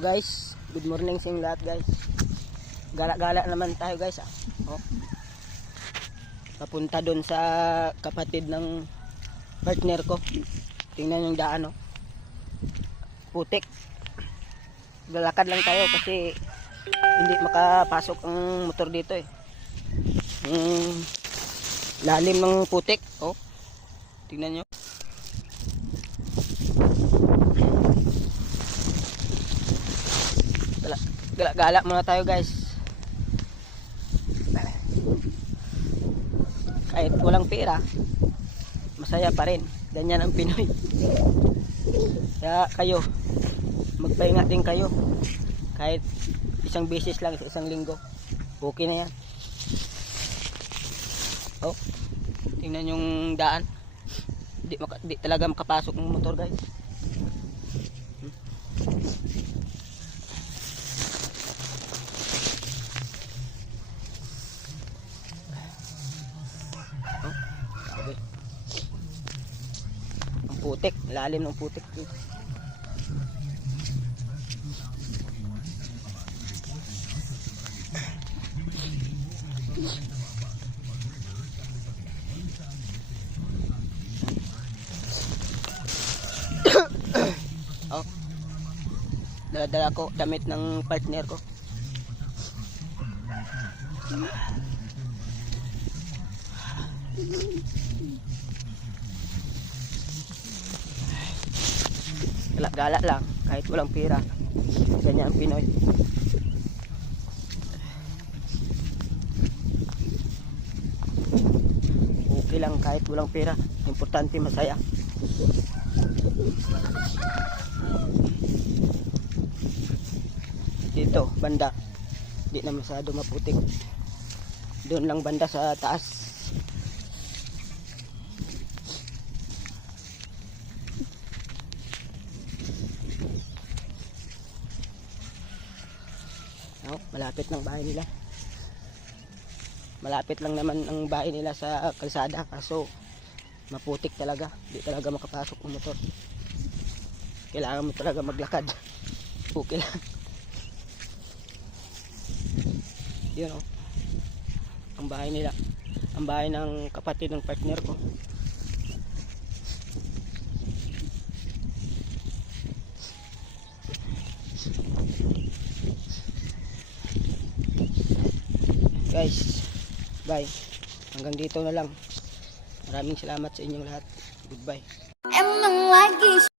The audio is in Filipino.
Guys, good morning sa inyo lahat guys. Gala-gala naman tayo guys. Oh. Papunta doon sa kapatid ng partner ko. Tingnan yung daan oh. Putik. Galakad lang tayo kasi hindi makapasok ang motor dito eh. Lalim ng putik. Oh. Tingnan nyo. Gala muna tayo guys. Kahit walang pera, masaya pa rin. Ganyan ang Pinoy. Kaya kayo, magpahinga din kayo. Kahit isang beses lang sa isang linggo, okay na yan. Oh, tingnan yung daan. Di talaga makapasok ng motor guys. Ang putik, lalim ng putik. Oh. Dala-dala ko damit ng partner ko. Gala lang kahit walang pera. Ganyan ang Pinoy. Okay lang kahit walang pera. Importante masaya. Dito banda di na masyado maputik. Doon lang banda sa taas. Oh, malapit ng bahay nila. Malapit lang naman ang bahay nila sa kalsada kaso maputik talaga. Di talaga makapasok ng motor. Kailangan mo talaga maglakad. Okay lang. Yun oh. Ang bahay nila. Ang bahay ng kapatid ng partner ko. Guys, bye. Hanggang dito na lang. Maraming salamat sa inyong lahat. Goodbye. Emang lagi